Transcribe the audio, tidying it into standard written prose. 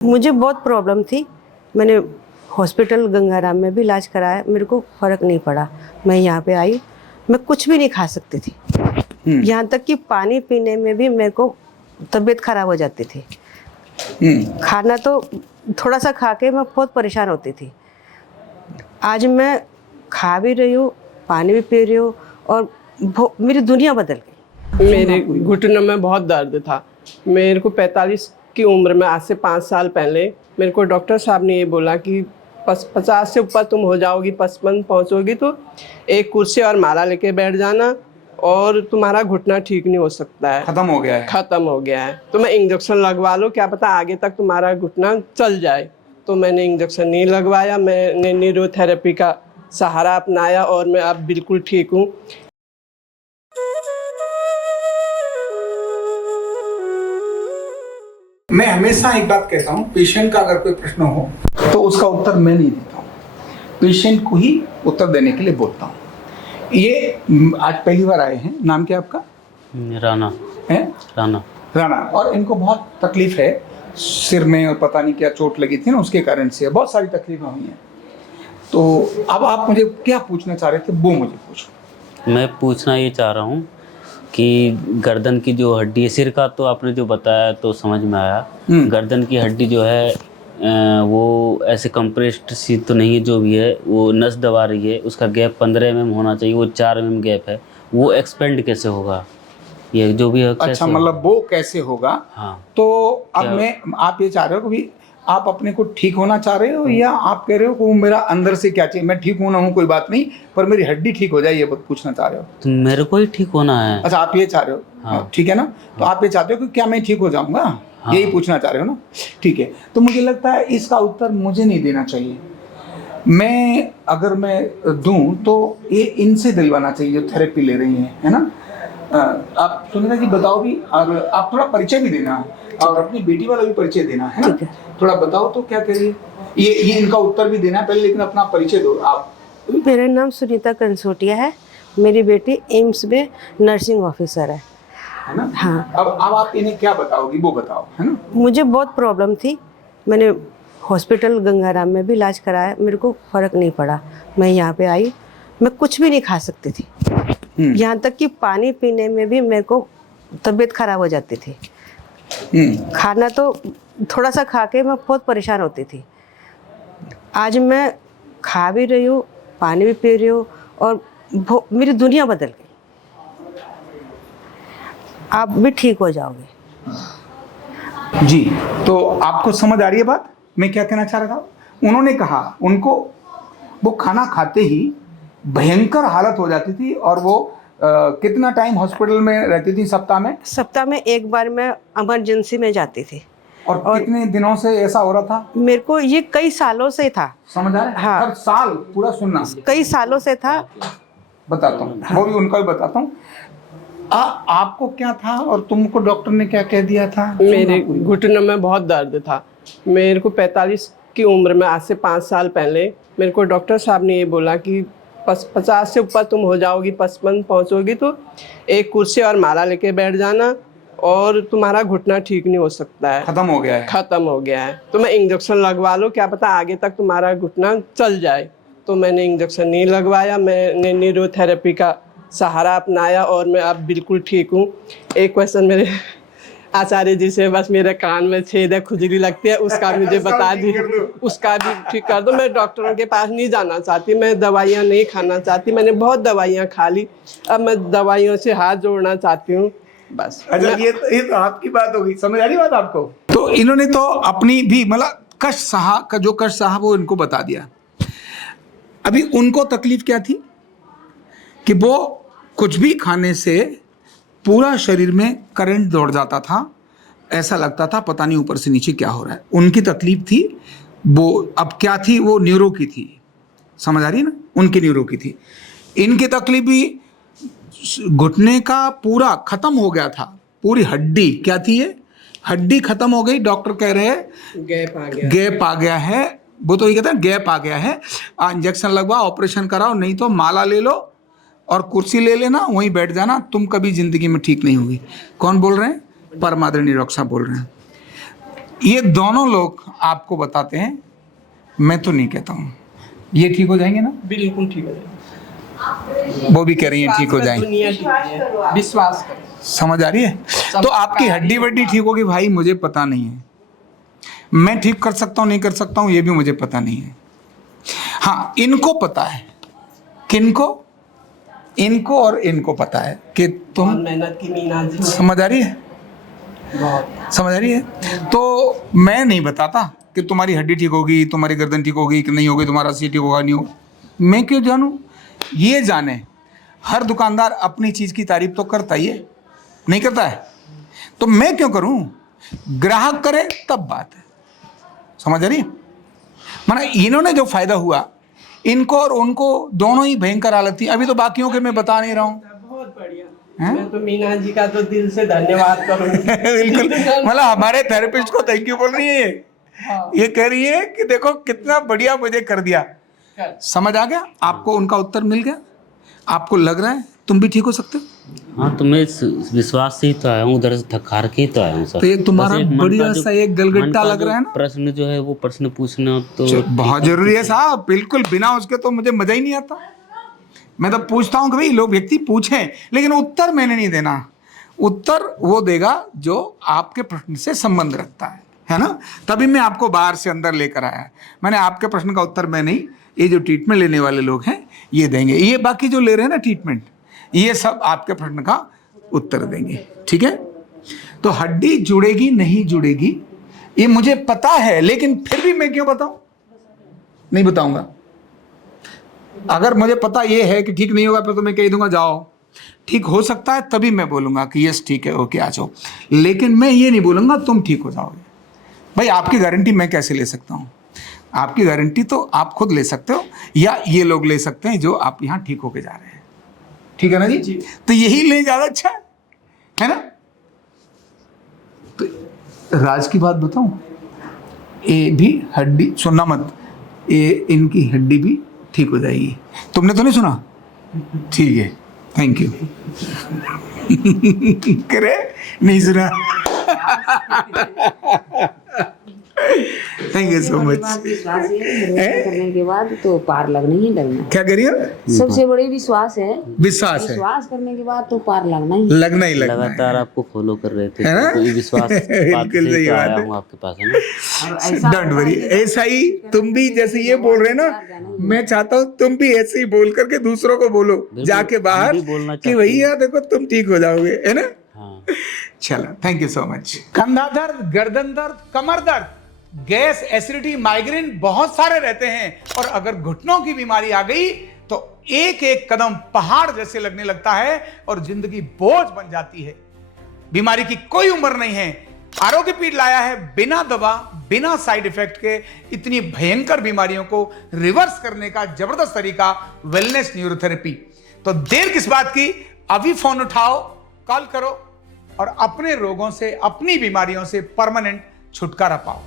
मुझे बहुत प्रॉब्लम थी। मैंने हॉस्पिटल गंगाराम में भी इलाज कराया, मेरे को फ़र्क नहीं पड़ा। मैं यहाँ पे आई, मैं कुछ भी नहीं खा सकती थी। यहाँ तक कि पानी पीने में भी मेरे को तबीयत खराब हो जाती थी। खाना तो थोड़ा सा खा के मैं बहुत परेशान होती थी। आज मैं खा भी रही हूँ, पानी भी पी रही हूँ और मेरी दुनिया बदल गई। मेरे घुटनों में बहुत दर्द था। मेरे को 45 की उम्र में आज से 5 साल पहले मेरे को डॉक्टर साहब ने ये बोला कि 50 से ऊपर तुम हो जाओगी, 55 पहुँचोगी तो एक कुर्सी और माला लेके बैठ जाना और तुम्हारा घुटना ठीक नहीं हो सकता है, खत्म हो गया है। ख़त्म हो गया है। तो मैं इंजेक्शन लगवा लो, क्या पता आगे तक तुम्हारा घुटना चल जाए। तो मैंने इंजेक्शन नहीं लगवाया, मैंने न्यूरोथेरेपी का सहारा अपनाया और मैं अब बिल्कुल ठीक हूँ। मैं हमेशा एक बात कहता हूँ, पेशेंट का अगर कोई प्रश्न हो तो उसका उत्तर मैं नहीं देता हूँ, पेशेंट को ही उत्तर देने के लिए बोलता हूँ। ये आज पहली बार आए हैं, नाम क्या आपका? राणा है? राणा राणा। और इनको बहुत तकलीफ है, सिर में और पता नहीं क्या चोट लगी थी ना, उसके कारण से बहुत सारी तकलीफें हुई हैं। तो अब आप मुझे क्या पूछना चाह रहे थे वो मुझे पूछो। मैं पूछना ये चाह रहा हूँ कि गर्दन की जो हड्डी है, सिर का तो आपने जो बताया तो समझ में आया, गर्दन की हड्डी जो है वो ऐसे कंप्रेस्ड सी तो नहीं है, जो भी है वो नस दबा रही है, उसका गैप 15 mm होना चाहिए, वो 4 mm गैप है, वो एक्सपेंड कैसे होगा? ये जो भी है अच्छा, मतलब वो कैसे होगा? हाँ। तो अब आप ये चाह रहे हो कि आप अपने को ठीक होना चाह रहे हो, या आप कह रहे हो कि वो मेरा अंदर से क्या चाहिए? मैं ठीक होना हूँ कोई बात नहीं, पर मेरी हड्डी ठीक हो जाए, ये पूछना चाह रहे हो? तो मेरे को ही ठीक होना है। अच्छा, आप ये चाह रहे हो? हाँ। ठीक है ना। तो आप ये चाहते हो कि क्या मैं ठीक हो जाऊंगा? हाँ। यही पूछना चाह रहे हो ना? ठीक है। तो मुझे लगता है इसका उत्तर मुझे नहीं देना चाहिए। मैं अगर मैं दूं तो ये इनसे दिलवाना चाहिए जो थेरेपी ले रही हैं, है ना। आप सुनिएगा जी, बताओ भी, और आप थोड़ा परिचय भी देना और अपनी बेटी वाला भी परिचय देना, है ना। थोड़ा बताओ तो क्या कह रही है ये इनका उत्तर भी देना पहले, लेकिन अपना परिचय दो आप। मेरा नाम सुनीता कंसोटिया है, मेरी बेटी एम्स में नर्सिंग ऑफिसर है ना। हाँ। अब आप इन्हें क्या बताओगी वो बताओ, है ना। मुझे बहुत प्रॉब्लम थी। मैंने हॉस्पिटल गंगाराम में भी इलाज कराया, मेरे को फ़र्क नहीं पड़ा। मैं यहाँ पे आई, मैं कुछ भी नहीं खा सकती थी। यहाँ तक कि पानी पीने में भी मेरे को तबीयत खराब हो जाती थी। खाना तो थोड़ा सा खा के मैं बहुत परेशान होती थी। आज मैं खा भी रही हूँ, पानी भी पी रही हूँ और मेरी दुनिया बदल गई। आप भी ठीक हो जाओगे जी। तो आपको समझ आ रही है बात मैं क्या कहना चाह रहा था? उन्होंने कहा उनको वो खाना खाते ही भयंकर हालत हो जाती थी, और वो कितना टाइम हॉस्पिटल में रहती थी? सप्ताह में एक बार मैं इमरजेंसी में जाती थी। और कितने दिनों से ऐसा हो रहा था? मेरे को ये कई सालों से था। समझ आ रहा है? हाँ। हर साल पूरा सुनना। कई सालों से था। बताता हूँ। हाँ। वो भी उनका भी बताता हूँ। आपको क्या था और तुमको डॉक्टर ने क्या कह दिया था? मेरे घुटनों में बहुत दर्द था। मेरे को 45 की उम्र में आज से 5 साल पहले मेरे को डॉक्टर साहब ने ये बोला कि 50 से ऊपर तुम हो जाओगी, 55 पहुँचोगी तो एक कुर्सी और माला लेके बैठ जाना और तुम्हारा घुटना ठीक नहीं हो सकता है, खत्म हो गया है। ख़त्म हो गया है। तो मैं इंजेक्शन लगवा लो, क्या पता आगे तक तुम्हारा घुटना चल जाए। तो मैंने इंजेक्शन नहीं लगवाया, मैंने न्यूरोथेरेपी का सहारा अपनाया और मैं अब बिल्कुल ठीक हूँ। एक क्वेश्चन मेरे आचार्य जी से, बस मेरे कान में छेद है, खुजली लगती है, उसका मुझे बता दीजिए, उसका भी ठीक कर दो। मैं डॉक्टरों के पास नहीं जाना चाहती, मैं दवाइयाँ नहीं खाना चाहती, मैंने बहुत दवाइयाँ खा ली, अब मैं दवाइयों से हाथ जोड़ना चाहती हूँ बस। अच्छा, ये तो आपकी बात होगी। समझ आ रही बात आपको? तो इन्होंने तो अपनी भी मतलब कष्ट सहा वो इनको बता दिया। अभी उनको तकलीफ क्या थी कि वो कुछ भी खाने से पूरा शरीर में करंट दौड़ जाता था, ऐसा लगता था पता नहीं ऊपर से नीचे क्या हो रहा है। उनकी तकलीफ थी वो, अब क्या थी, वो न्यूरो की थी। समझ आ रही है ना, उनकी न्यूरो की थी। इनकी तकलीफ भी घुटने का पूरा खत्म हो गया था, पूरी हड्डी क्या थी, ये हड्डी खत्म हो गई। डॉक्टर कह रहे हैं गैप आ गया है। वो तो ये कहते हैं गैप आ गया है, इंजेक्शन लगवाओ, ऑपरेशन कराओ, नहीं तो माला ले लो और कुर्सी ले लेना, वहीं बैठ जाना, तुम कभी जिंदगी में ठीक नहीं होगी। कौन बोल रहे हैं? परमादरणीय डॉक्टर साहब बोल रहे हैं। ये दोनों लोग आपको बताते हैं, मैं तो नहीं कहता हूँ। ये ठीक हो जाएंगे ना? बिल्कुल ठीक हो जाएगा। वो भी कह रही हैं ठीक हो जाएंगे। दुनिया ठीक है, विश्वास करो। समझ आ रही है? तो आपकी हड्डी वड्डी ठीक होगी भाई, मुझे पता नहीं है। मैं ठीक कर सकता हूँ नहीं कर सकता हूँ ये भी मुझे पता नहीं है। हाँ, इनको पता है। किनको? इनको और इनको पता है कि तुम मेहनत की मीना जी। समझ आ रही है? बहुत समझ आ रही है? तो मैं नहीं बताता कि तुम्हारी हड्डी ठीक होगी, तुम्हारी गर्दन ठीक होगी कि नहीं होगी, तुम्हारा सिर ठीक होगा नहीं होगा। मैं क्यों जानूं? ये जाने। हर दुकानदार अपनी चीज़ की तारीफ तो करता ही है, नहीं करता है? तो मैं क्यों करूं? ग्राहक करे तब बात है। समझ आ रही है? माना इन्होंने जो फायदा हुआ, इनको और उनको दोनों ही भयंकर हालत थी। अभी तो बाकियों के मैं बता नहीं रहा हूँ। बहुत बढ़िया। मैं तो मीना जी का तो दिल से धन्यवाद करूंगी। बिल्कुल, मतलब हमारे थेरेपिस्ट को थैंक यू बोल रही है। ये कह रही है कि देखो कितना बढ़िया मुझे कर दिया। समझ आ गया आपको? उनका उत्तर मिल गया? आपको लग रहा है तुम भी ठीक हो सकते हो? हाँ, तो मैं इस विश्वास से ही तो आया हूँ, उधर से थक हार के ही तो आया हूँ सर। तो ये तुम्हारा बस एक मन बढ़िया का जो- सा एक गलगट्टा मन का लग जो रहा है ना? प्रश्न जो है वो प्रश्न पूछना तो बहुत जरूरी है साहब, बिल्कुल। बिना उसके तो मुझे मजा ही नहीं आता। मैं तो पूछता हूँ कि भाई लोग व्यक्ति पूछें, लेकिन उत्तर मैंने नहीं देना। उत्तर वो देगा जो आपके प्रश्न से संबंध रखता है ना? तभी मैं आपको बाहर से अंदर लेकर आया। मैंने आपके प्रश्न का उत्तर मैं नहीं, ये जो ट्रीटमेंट लेने वाले लोग हैं ये देंगे। ये बाकी जो ले रहे हैं ना ट्रीटमेंट, ये सब आपके प्रश्न का उत्तर देंगे। ठीक है? तो हड्डी जुड़ेगी नहीं जुड़ेगी ये मुझे पता है, लेकिन फिर भी मैं क्यों बताऊं? नहीं बताऊंगा। अगर मुझे पता ये है कि ठीक नहीं होगा फिर तो मैं कह दूंगा जाओ। ठीक हो सकता है तभी मैं बोलूंगा कि यस ठीक है, ओके आ जाओ। लेकिन मैं ये नहीं बोलूंगा तुम ठीक हो जाओगे। भाई आपकी गारंटी मैं कैसे ले सकता हूं? आपकी गारंटी तो आप खुद ले सकते हो या ये लोग ले सकते हैं जो आप यहां ठीक होके जा रहे हैं। ठीक है ना जी? तो यही ले ज्यादा अच्छा है ना? तो राज की बात बताऊं, ये भी हड्डी सुनना मत, ये इनकी हड्डी भी ठीक हो जाएगी। तुमने तो नहीं सुना? ठीक है, थैंक यू। करे नहीं सुना? Thank you so much. करने के बाद तो पार लगना ही लगना है। क्या करिए? सबसे बड़ी विश्वास है। विश्वास है, विश्वास करने के बाद तो पार लगना ही लगना ही लगना है। लगातार आपको फॉलो कर रहे थे है ना? तो ये विश्वास बात बिल्कुल से सही तो बात आया है। हूँ आपके पास, है ना? डोंट वरी, ऐसा ही तुम भी जैसे ये बोल रहे ना, मैं चाहता हूँ तुम भी ऐसे ही बोल करके दूसरों को बोलो जाके बाहर मैं भी बोलना कि भैया देखो तुम ठीक हो जाओगे, है ना? हाँ। चलो, थैंक यू सो मच। कंधा दर्द, गर्दन दर्द, कमर दर्द, गैस, एसिडिटी, माइग्रेन बहुत सारे रहते हैं। और अगर घुटनों की बीमारी आ गई तो एक एक कदम पहाड़ जैसे लगने लगता है और जिंदगी बोझ बन जाती है। बीमारी की कोई उम्र नहीं है। आरोग्य पीठ लाया है बिना दवा, बिना साइड इफेक्ट के इतनी भयंकर बीमारियों को रिवर्स करने का जबरदस्त तरीका, वेलनेस न्यूरोथेरेपी। तो देर किस बात की, अभी फोन उठाओ, कॉल करो और अपने रोगों से, अपनी बीमारियों से परमानेंट छुटकारा पाओ।